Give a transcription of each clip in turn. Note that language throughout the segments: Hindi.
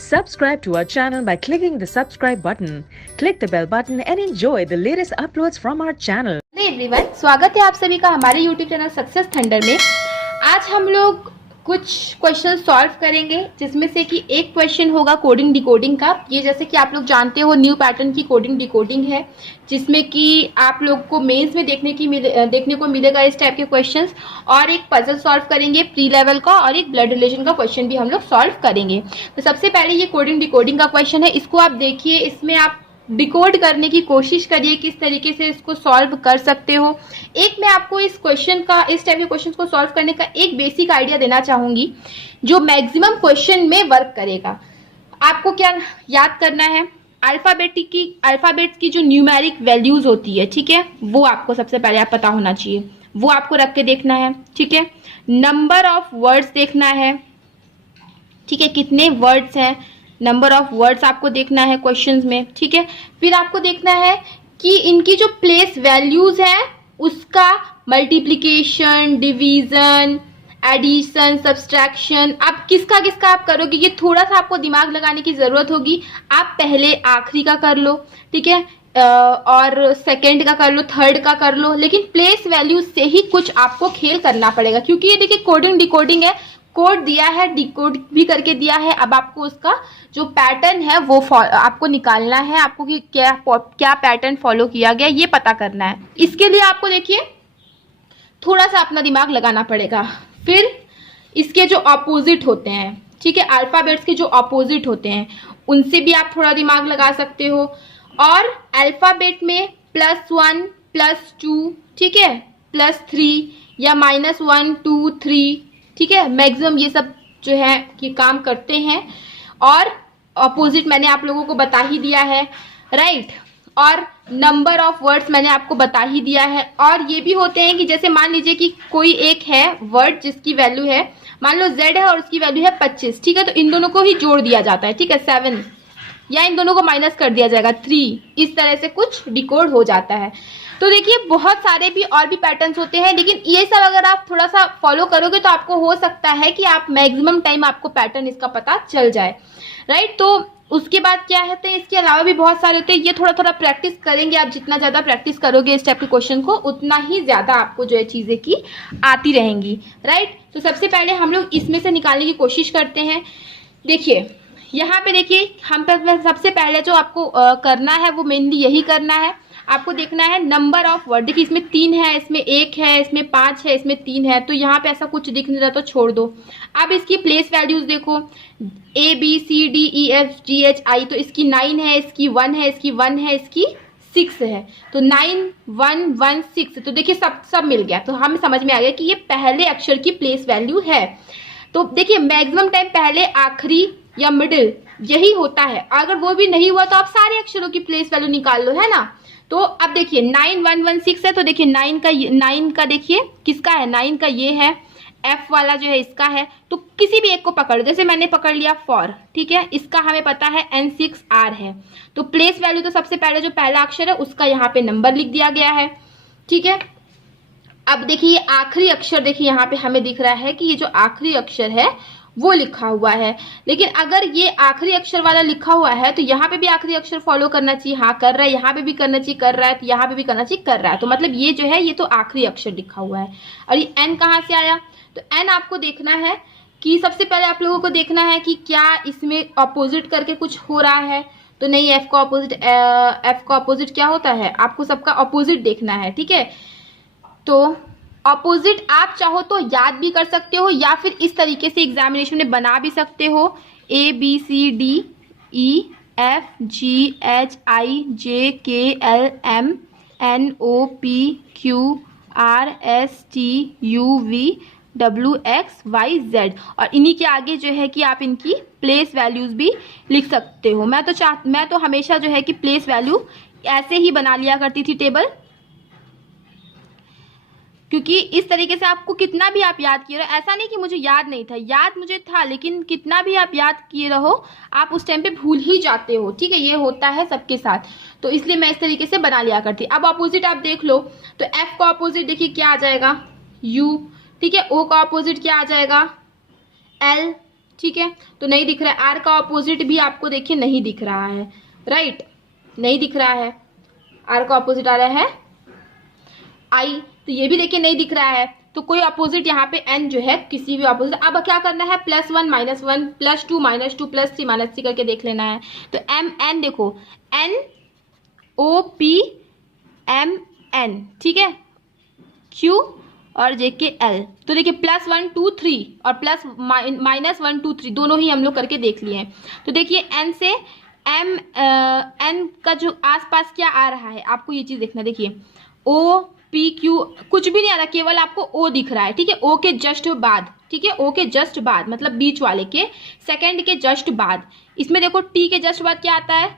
Subscribe to our channel by clicking the subscribe button. Click the bell button and enjoy the latest uploads from our channel. Hello everyone, स्वागत है आप सभी का हमारे यूट्यूब चैनल सक्सेस थंडर में। आज हम लोग कुछ क्वेश्चन सॉल्व करेंगे, जिसमें से कि एक क्वेश्चन होगा कोडिंग डिकोडिंग का। ये जैसे कि आप लोग जानते हो न्यू पैटर्न की कोडिंग डिकोडिंग है, जिसमें कि आप लोग को मेंस में देखने को मिलेगा इस टाइप के क्वेश्चंस। और एक पजल सॉल्व करेंगे प्री लेवल का, और एक ब्लड रिलेशन का क्वेश्चन भी हम लोग सॉल्व करेंगे। तो सबसे पहले ये कोडिंग डिकोडिंग का क्वेश्चन है, इसको आप देखिए। इसमें आप डिकोड करने की कोशिश करिए किस तरीके से इसको सॉल्व कर सकते हो। एक मैं आपको इस क्वेश्चन का, इस टाइप के क्वेश्चन को सॉल्व करने का एक बेसिक आइडिया देना चाहूंगी, जो मैक्सिमम क्वेश्चन में वर्क करेगा। आपको क्या याद करना है, अल्फाबेट्स की जो न्यूमेरिक वैल्यूज होती है, ठीक है, वो आपको सबसे पहले आप पता होना चाहिए, वो आपको रख के देखना है। ठीक है, नंबर ऑफ वर्ड्स देखना है, ठीक है, कितने वर्ड्स हैं, नंबर ऑफ वर्ड्स आपको देखना है क्वेश्चंस में। ठीक है, फिर आपको देखना है कि इनकी जो प्लेस वैल्यूज है उसका मल्टीप्लिकेशन, डिवीजन, एडिशन, सब्सट्रैक्शन, आप किसका किसका आप करोगे, ये थोड़ा सा आपको दिमाग लगाने की जरूरत होगी। आप पहले आखिरी का कर लो, ठीक है, और सेकंड का कर लो, थर्ड का कर लो, लेकिन प्लेस वैल्यूज से ही कुछ आपको खेल करना पड़ेगा, क्योंकि ये देखिए कोडिंग डिकोडिंग है। कोड दिया है, डिकोड भी करके दिया है। अब आपको उसका जो पैटर्न है वो आपको निकालना है, आपको कि क्या पैटर्न फॉलो किया गया ये पता करना है। इसके लिए आपको देखिए थोड़ा सा अपना दिमाग लगाना पड़ेगा। फिर इसके जो ऑपोजिट होते हैं, ठीक है, अल्फाबेट्स के जो ऑपोजिट होते हैं उनसे भी आप थोड़ा दिमाग लगा सकते हो। और अल्फाबेट में +1, +2, ठीक है, +3 या -1, 2, 3, ठीक है, मैक्सिमम ये सब जो है कि काम करते हैं। और ऑपोजिट मैंने आप लोगों को बता ही दिया है, राइट। और नंबर ऑफ वर्ड्स मैंने आपको बता ही दिया है। और ये भी होते हैं कि जैसे मान लीजिए कि कोई एक है वर्ड जिसकी वैल्यू है, मान लो Z है और उसकी वैल्यू है 25, ठीक है, तो इन दोनों को ही जोड़ दिया जाता है, ठीक है, 7, या इन दोनों को माइनस कर दिया जाएगा 3, इस तरह से कुछ डिकोड हो जाता है। तो देखिए बहुत सारे भी और भी पैटर्न्स होते हैं, लेकिन ये सब अगर आप थोड़ा सा फॉलो करोगे तो आपको हो सकता है कि आप मैक्सिमम टाइम आपको पैटर्न इसका पता चल जाए, राइट। तो उसके बाद क्या है, तो इसके अलावा भी बहुत सारे होते हैं, ये थोड़ा थोड़ा प्रैक्टिस करेंगे आप। जितना ज़्यादा प्रैक्टिस करोगे इस टाइप के क्वेश्चन को, उतना ही ज़्यादा आपको जो है चीज़ें की आती रहेंगी, राइट। तो सबसे पहले हम लोग इसमें से निकालने की कोशिश करते हैं। देखिए यहाँ पे देखिए, हम सबसे पहले जो आपको करना है वो मेनली यही करना है। आपको देखना है नंबर ऑफ वर्ड। देखिए इसमें 3 है, इसमें 1 है, इसमें 5 है, इसमें 3 है, तो यहाँ पे ऐसा कुछ दिख नहीं रहा तो छोड़ दो। अब इसकी प्लेस वैल्यूज देखो, ABCDEFGHI, तो इसकी 9 है, इसकी 1 है, इसकी 1 है, इसकी 6 है, तो 9 1 1 6। तो देखिए सब मिल गया, तो हमें समझ में आ गया कि ये पहले अक्षर की प्लेस वैल्यू है। तो देखिए मैक्सिमम टाइम पहले, आखिरी या मिडिल यही होता है। अगर वो भी नहीं हुआ तो आप सारे अक्षरों की प्लेस वैल्यू निकाल लो, है ना। तो अब देखिए 9 1 1 6 है, तो देखिए 9 का देखिए किसका है, 9 का ये है, F वाला जो है इसका है। तो किसी भी एक को पकड़, जैसे मैंने पकड़ लिया फॉर, ठीक है, इसका हमें पता है N6R है। तो प्लेस वैल्यू तो सबसे पहले जो पहला अक्षर है उसका यहाँ पे नंबर लिख दिया गया है, ठीक है। अब देखिए ये आखिरी अक्षर, देखिए यहाँ पे हमें दिख रहा है कि ये जो आखिरी अक्षर है वो लिखा हुआ है। लेकिन अगर ये आखिरी अक्षर वाला लिखा हुआ है तो यहाँ पे भी आखिरी अक्षर फॉलो करना चाहिए, हाँ कर रहा है, यहाँ पे भी करना चाहिए, कर रहा है, तो यहाँ पे भी करना चाहिए, कर रहा है। तो मतलब ये जो है ये तो आखिरी अक्षर लिखा हुआ है। और ये N कहाँ से आया, तो N आपको देखना है कि सबसे पहले आप लोगों को देखना है कि क्या इसमें अपोजिट करके कुछ हो रहा है। तो नहीं, F का अपोजिट क्या होता है, आपको सबका अपोजिट देखना है, ठीक है। तो ऑपोजिट आप चाहो तो याद भी कर सकते हो, या फिर इस तरीके से एग्जामिनेशन में बना भी सकते हो, ABCDEFGHIJKLMNOPQRSTUVWXYZ, और इन्हीं के आगे जो है कि आप इनकी प्लेस वैल्यूज भी लिख सकते हो। मैं तो हमेशा जो है कि प्लेस वैल्यू ऐसे ही बना लिया करती थी टेबल, क्योंकि इस तरीके से आपको कितना भी आप याद किए रहो, ऐसा नहीं कि मुझे याद नहीं था, याद मुझे था, लेकिन कितना भी आप याद किए रहो आप उस टाइम पे भूल ही जाते हो, ठीक है, ये होता है सबके साथ। तो इसलिए मैं इस तरीके से बना लिया करती। अब ऑपोजिट आप देख लो, तो F का ऑपोजिट देखिए क्या आ जाएगा, U, ठीक है। O का ऑपोजिट क्या आ जाएगा, L, ठीक है। तो नहीं दिख रहा है। R का ऑपोजिट भी आपको देखिए नहीं दिख रहा है, राइट, नहीं दिख रहा है। R का ऑपोजिट आ रहा है I, तो ये भी देखिए नहीं दिख रहा है। तो कोई अपोजिट यहाँ पे n जो है किसी भी अपोजिट, अब क्या करना है, +1 -1 +2 -2 +3 -3 करके देख लेना है। तो n देखो, N O P M N, ठीक है, Q और JK L। तो देखिए +1 2 3 और -1 2 3 दोनों ही हम लोग करके देख लिए हैं। तो देखिए n से n का जो आसपास क्या आ रहा है आपको ये चीज देखना। देखिए O P Q कुछ भी नहीं आ रहा, केवल आपको O दिख रहा है, ठीक है। O के जस्ट बाद, ठीक है, O के जस्ट बाद मतलब बीच वाले के सेकंड के जस्ट बाद। इसमें देखो T के जस्ट बाद क्या आता है,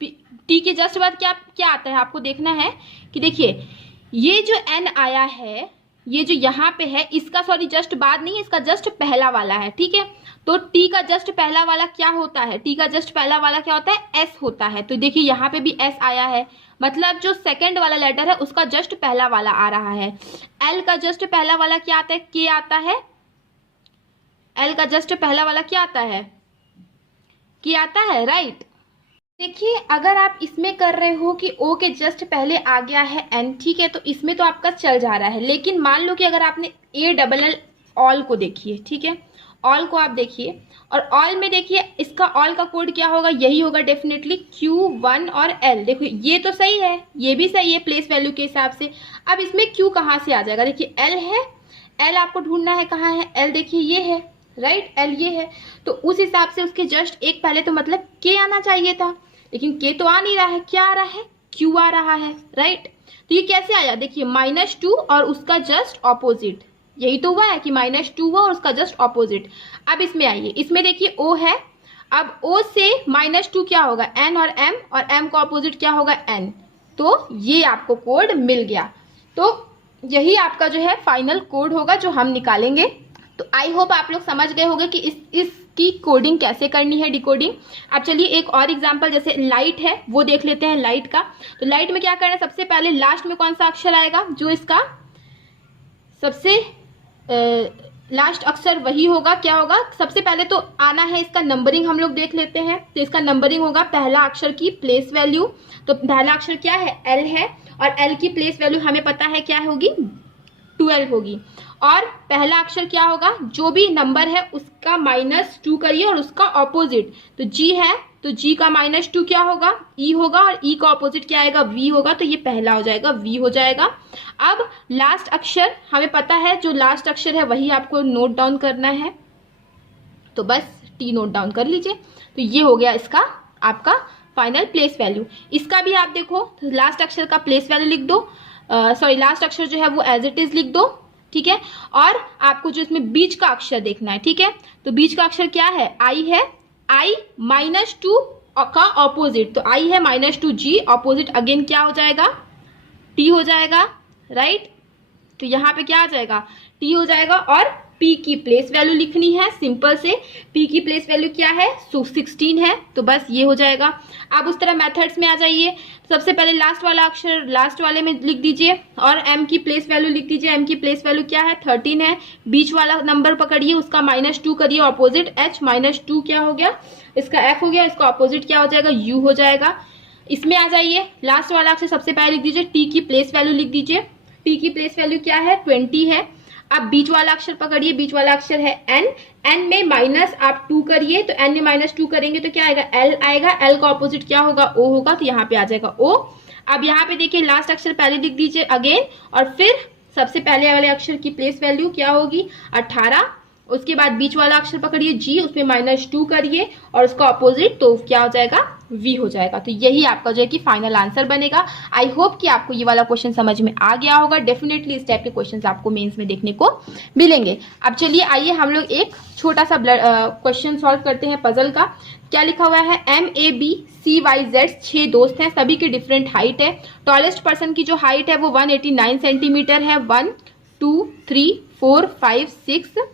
T के जस्ट बाद क्या आता है आपको देखना है कि देखिए ये जो N आया है, ये जो यहाँ पे है, इसका सॉरी जस्ट बाद नहीं है, इसका जस्ट पहला वाला है, ठीक है। तो T का जस्ट पहला वाला क्या होता है, T का जस्ट पहला वाला क्या होता है, S होता है। तो देखिए यहाँ पे भी S आया है, मतलब जो सेकंड वाला लेटर है उसका जस्ट पहला वाला आ रहा है। L का जस्ट पहला वाला क्या आता है, K आता है। L का जस्ट पहला वाला क्या आता है, K आता है, राइट। देखिए अगर आप इसमें कर रहे हो कि O के जस्ट पहले आ गया है N, ठीक है, तो इसमें तो आपका चल जा रहा है। लेकिन मान लो कि अगर आपने ALL ऑल को देखिए, ठीक है, ऑल को आप देखिए, और ऑल में देखिए इसका ऑल का कोड क्या होगा, यही होगा डेफिनेटली Q1 और L। देखो ये तो सही है, ये भी सही है प्लेस वैल्यू के हिसाब से। अब इसमें Q कहाँ से आ जाएगा, देखिए L है, L आपको ढूंढना है कहाँ है, L देखिए ये है, राइट, L ये है। तो उस हिसाब से उसके जस्ट एक पहले तो मतलब K आना चाहिए था, लेकिन K तो आ नहीं रहा है, क्या आ रहा है, Q आ रहा है, राइट। तो ये कैसे आया, देखिए -2 और उसका जस्ट ऑपोजिट, यही तो हुआ है कि -2 हुआ और उसका जस्ट ऑपोजिट। अब इसमें आइए, इसमें देखिए O है, अब O से -2 क्या होगा, N और M, और M का ऑपोजिट क्या होगा, N। तो ये आपको कोड मिल गया। तो यही आपका जो है फाइनल कोड होगा जो हम निकालेंगे। तो आई होप आप लोग समझ गए होंगे कि इसकी कोडिंग कैसे करनी है, डिकोडिंग। अब चलिए एक और एग्जांपल, जैसे लाइट है वो देख लेते हैं। लाइट का, तो लाइट में क्या करना है, सबसे पहले लास्ट में कौन सा अक्षर आएगा, जो इसका सबसे लास्ट अक्षर वही होगा, क्या होगा, सबसे पहले तो आना है इसका नंबरिंग, हम लोग देख लेते हैं। तो इसका नंबरिंग होगा पहला अक्षर की प्लेस वैल्यू, तो पहला अक्षर क्या है, L है, और L की प्लेस वैल्यू हमें पता है क्या होगी, 12 होगी। और पहला अक्षर क्या होगा, जो भी नंबर है उसका -2 करिए और उसका ऑपोजिट, तो G है तो G का -2 क्या होगा, E होगा, और E का ऑपोजिट क्या आएगा, V होगा। तो ये पहला हो जाएगा, V हो जाएगा। अब लास्ट अक्षर हमें पता है, जो लास्ट अक्षर है वही आपको नोट डाउन करना है, तो बस T नोट डाउन कर लीजिए। तो ये हो गया इसका आपका फाइनल प्लेस वैल्यू। इसका भी आप देखो, तो लास्ट अक्षर का प्लेस वैल्यू लिख दो, सॉरी लास्ट अक्षर जो है वो एज इट इज लिख दो, ठीक है। और आपको जो इसमें बीच का अक्षर देखना है, ठीक है, तो बीच का अक्षर क्या है, I है, I -2 का ऑपोजिट, तो I है -2G, ऑपोजिट अगेन क्या हो जाएगा, T हो जाएगा, राइट। तो यहाँ पे क्या आ जाएगा, T हो जाएगा। और P की प्लेस वैल्यू लिखनी है, सिंपल से P की प्लेस वैल्यू क्या है, 16 है, तो बस ये हो जाएगा। आप उस तरह मेथड्स में आ जाइए, सबसे पहले लास्ट वाला अक्षर लास्ट वाले में लिख दीजिए, और M की प्लेस वैल्यू लिख दीजिए। M की प्लेस वैल्यू क्या है, 13 है। बीच वाला नंबर पकड़िए, उसका -2 करिए, ऑपोजिट H, -2 क्या हो गया, इसका F हो गया, इसका ऑपोजिट क्या हो जाएगा, U हो जाएगा। इसमें आ जाइए, लास्ट वाला अक्षर सबसे पहले लिख दीजिए, T की प्लेस वैल्यू लिख दीजिए। T की प्लेस वैल्यू क्या है, 20 है। अब बीच वाला अक्षर पकड़िए, बीच वाला अक्षर है N, N में माइनस आप 2 करिए, तो N में -2 करेंगे तो क्या आएगा, L आएगा। L का ऑपोजिट क्या होगा, O होगा, तो यहाँ पे आ जाएगा O। अब यहाँ पे देखिए लास्ट अक्षर पहले लिख दीजिए अगेन, और फिर सबसे पहले वाले अक्षर की प्लेस वैल्यू क्या होगी, 18। उसके बाद बीच वाला अक्षर पकड़िए G, उसमें -2 करिए और उसका ऑपोजिट, तो क्या हो जाएगा, V हो जाएगा। तो यही आपका जो है कि फाइनल आंसर बनेगा। आई होप कि आपको ये वाला क्वेश्चन समझ में आ गया होगा। डेफिनेटली इस टाइप के क्वेश्चंस आपको मेंस में देखने को मिलेंगे। अब चलिए आइए हम लोग एक छोटा सा क्वेश्चन सॉल्व करते हैं पजल का। क्या लिखा हुआ है, MABCYZ 6 दोस्त हैं, सभी की डिफरेंट हाइट है। टॉलेस्ट पर्सन की जो हाइट है वो 189 सेंटीमीटर है। 1 2 3 4 5 6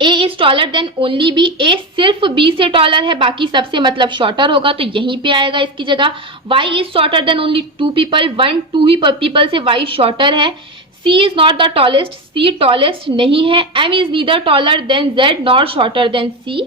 A is taller than only B, A सिर्फ बी से टॉलर है, बाकी सबसे मतलब शॉर्टर होगा, तो यहीं पे आएगा इसकी जगह। Y is shorter than only 2 people, 1-2 ही पीपल से वाई शॉर्टर है। C is not the tallest, C tallest नहीं है। M is neither taller than Z nor shorter than C,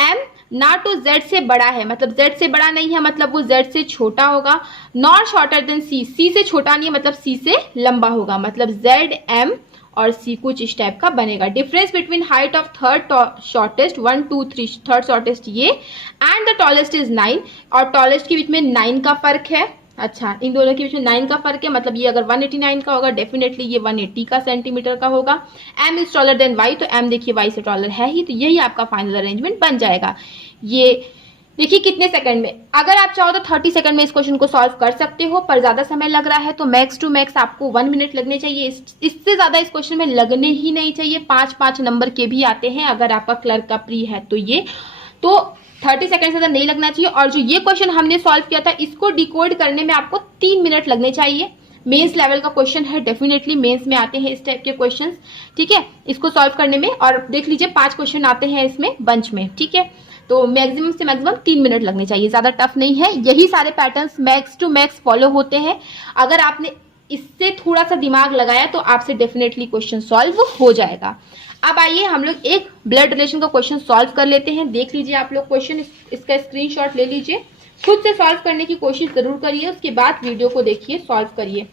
M ना तो जेड से बड़ा है, मतलब जेड से बड़ा नहीं है, मतलब वो जेड से छोटा होगा। नॉर शॉर्टर देन सी, सी से छोटा नहीं है, मतलब सी से लंबा होगा, मतलब जेड एम और सी कुछ इस टाइप का बनेगा। Difference between height of third shortest 1 2 3, third shortest ये, एंड द टॉलेस्ट इज 9, और टॉलेस्ट के बीच में 9 का फर्क है। अच्छा, इन दोनों के बीच में 9 का फर्क है, मतलब ये अगर 189 का होगा डेफिनेटली ये 180 का सेंटीमीटर का होगा। M is taller than Y, तो एम देखिए वाई से टॉलर है ही, तो यही आपका फाइनल अरेंजमेंट बन जाएगा। ये देखिए कितने सेकंड में, अगर आप चाहो तो 30 सेकंड में इस क्वेश्चन को सॉल्व कर सकते हो, पर ज्यादा समय लग रहा है तो मैक्स टू मैक्स आपको 1 मिनट लगने चाहिए। इससे ज्यादा इस क्वेश्चन में लगने ही नहीं चाहिए। 5-5 नंबर के भी आते हैं अगर आपका क्लर्क का प्री है तो ये, तो 30 सेकंड से ज्यादा नहीं लगना चाहिए। और जो ये क्वेश्चन हमने सॉल्व किया था इसको डिकोड करने में आपको 3 मिनट लगने चाहिए। मेंस लेवल का क्वेश्चन है, डेफिनेटली मेंस में आते हैं इस टाइप के क्वेश्चंस, ठीक है, इसको सॉल्व करने में। और देख लीजिए 5 क्वेश्चन आते हैं इसमें बंच में, ठीक है, तो मैक्सिमम से मैक्सिमम 3 मिनट लगने चाहिए, ज्यादा टफ नहीं है। यही सारे patterns max to max follow होते हैं। अगर आपने इससे थोड़ा सा दिमाग लगाया तो आपसे डेफिनेटली क्वेश्चन सॉल्व हो जाएगा। अब आइए हम लोग एक ब्लड रिलेशन का क्वेश्चन सॉल्व कर लेते हैं। देख लीजिए आप लोग क्वेश्चन, इसका स्क्रीनशॉट ले लीजिए, खुद से सॉल्व करने की कोशिश जरूर करिए, उसके बाद वीडियो को देखिए, सॉल्व करिए।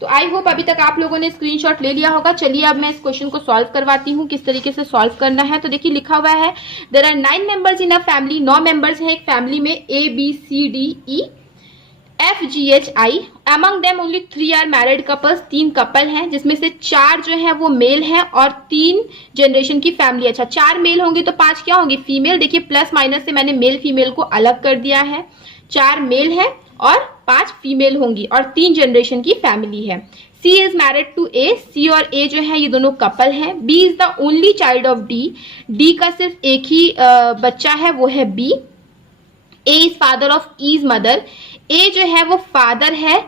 तो आई होप अभी तक आप लोगों ने स्क्रीनशॉट ले लिया होगा। चलिए अब मैं इस क्वेश्चन को सॉल्व करवाती हूँ, किस तरीके से सॉल्व करना है। तो देखिए लिखा हुआ है there are 9 members in a family, 9 members हैं एक फैमिली में, A B C D E F G H I, among them only 3 are married couples, 3 couple हैं जिसमें से 4 जो है वो मेल हैं और 3 जनरेशन की फैमिली। अच्छा, 4 मेल होंगे तो 5 क्या होंगे, फीमेल। देखिए प्लस माइनस से मैंने मेल फीमेल को अलग कर दिया है। 4 मेल है और 5 फीमेल होंगी और 3 जनरेशन की फैमिली है। C is married to A, C और ए जो है ये दोनों कपल हैं। B is the only child of D, D का सिर्फ एक ही बच्चा है वो है B. A is father of E's mother, A जो है वो फादर है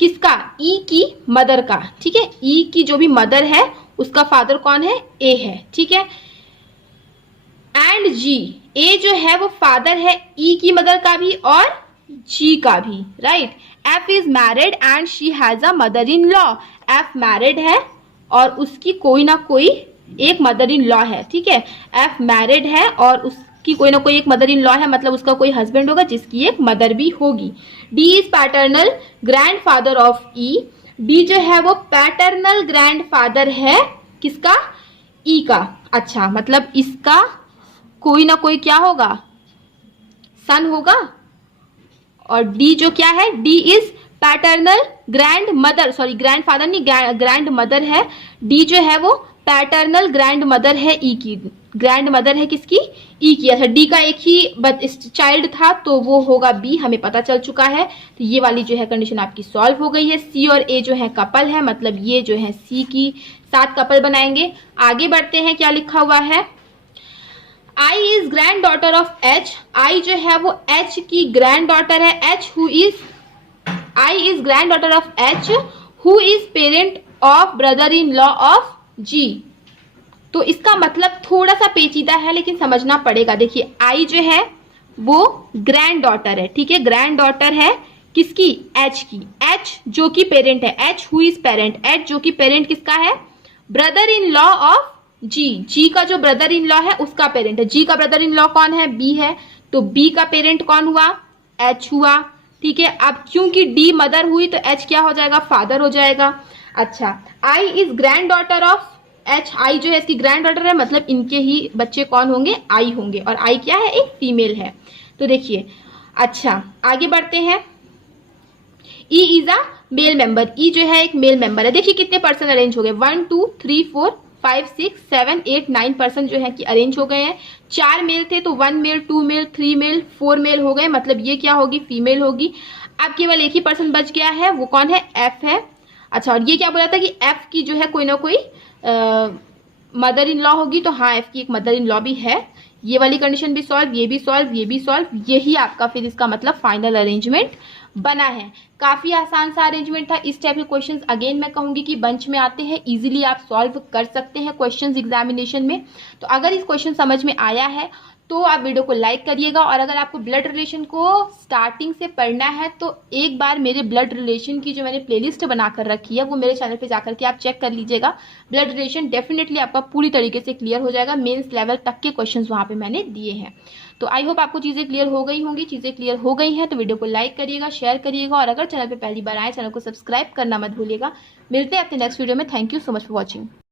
किसका, ई की मदर का, ठीक है, ई की जो भी मदर है उसका फादर कौन है, ए है, ठीक है। एंड जी, ए जो है वो फादर है ई की मदर का भी और जी का भी, right. F is married and she has a mother in law, F married है और उसकी कोई ना कोई एक मदर इन लॉ है, ठीक है। एफ मैरिड है और उसकी कोई ना कोई एक मदर इन लॉ है, मतलब उसका कोई हस्बैंड होगा जिसकी एक मदर भी होगी। D is paternal grandfather of E, D जो है वो पैटर्नल ग्रैंडफादर है किसका, ई का। अच्छा, मतलब इसका कोई ना कोई क्या होगा, सन होगा। और डी जो क्या है, D is paternal grand mother, sorry grand father नहीं, ग्रैंड मदर है। डी जो है वो पैटर्नल ग्रैंड मदर है ई की, ग्रैंड मदर है किसकी, ई की। अच्छा, डी का एक ही चाइल्ड था तो वो होगा बी, हमें पता चल चुका है। तो ये वाली जो है कंडीशन आपकी सॉल्व हो गई है। सी और ए जो है कपल है, मतलब ये जो है सी की साथ कपल बनाएंगे। आगे बढ़ते हैं, क्या लिखा हुआ है, I is granddaughter of H, I जो है वो एच की ग्रैंड डॉटर है। H who is, I is granddaughter of H who is parent of brother in law of G. तो इसका मतलब थोड़ा सा पेचीदा है लेकिन समझना पड़ेगा। देखिए आई जो है वो ग्रैंड डॉटर है, ठीक है, ग्रैंड डॉटर है किसकी, एच की। एच जो कि पेरेंट है, H who is parent, H जो कि पेरेंट किसका है, ब्रदर इन लॉ ऑफ जी, जी का जो ब्रदर इन लॉ है उसका पेरेंट है। जी का ब्रदर इन लॉ कौन है, बी है, तो बी का पेरेंट कौन हुआ, एच हुआ, ठीक है। अब क्योंकि डी मदर हुई तो एच क्या हो जाएगा, फादर हो जाएगा। अच्छा, I is granddaughter of H, I जो है इसकी ग्रैंड डॉटर है, मतलब इनके ही बच्चे कौन होंगे, आई होंगे, और आई क्या है, एक फीमेल है। तो देखिए, अच्छा आगे बढ़ते हैं। E is a male member, E जो है एक मेल मेंबर है। देखिए कितने पर्सन अरेंज हो गए, 1 2 3 4 5 6 7 8 9 पर्सन जो है कि अरेंज हो गए हैं। 4 मेल थे तो 1 मेल 2 मेल 3 मेल 4 मेल हो गए, मतलब ये क्या होगी, फीमेल होगी। अब केवल एक ही पर्सन बच गया है, वो कौन है, एफ है। अच्छा, और ये क्या बोला था कि एफ की जो है कोई ना कोई मदर इन लॉ होगी, तो हाँ एफ की एक मदर इन लॉ भी है। ये वाली कंडीशन भी सॉल्व, ये भी सॉल्व, ये भी सॉल्व, यही आपका फिर इसका मतलब फाइनल अरेंजमेंट बना है। काफ़ी आसान सा अरेंजमेंट था। इस टाइप के क्वेश्चंस अगेन मैं कहूँगी कि बंच में आते हैं, इजीली आप सॉल्व कर सकते हैं क्वेश्चंस एग्जामिनेशन में। तो अगर इस क्वेश्चन समझ में आया है तो आप वीडियो को लाइक करिएगा, और अगर आपको ब्लड रिलेशन को स्टार्टिंग से पढ़ना है तो एक बार मेरे ब्लड रिलेशन की जो मैंने प्लेलिस्ट बनाकर रखी है वो मेरे चैनल पे जाकर के आप चेक कर लीजिएगा। ब्लड रिलेशन डेफिनेटली आपका पूरी तरीके से क्लियर हो जाएगा। मेंस लेवल तक के क्वेश्चंस वहाँ पे मैंने दिए हैं। तो आई होप आपको चीज़ें क्लियर हो गई होंगी। चीज़ें क्लियर हो गई हैं तो वीडियो को लाइक करिएगा, शेयर करिएगा, और अगर चैनल पर पहली बार आए चैनल को सब्सक्राइब करना मत भूलिएगा। मिलते हैं अपने नेक्स्ट वीडियो में। Thank you so much for watching.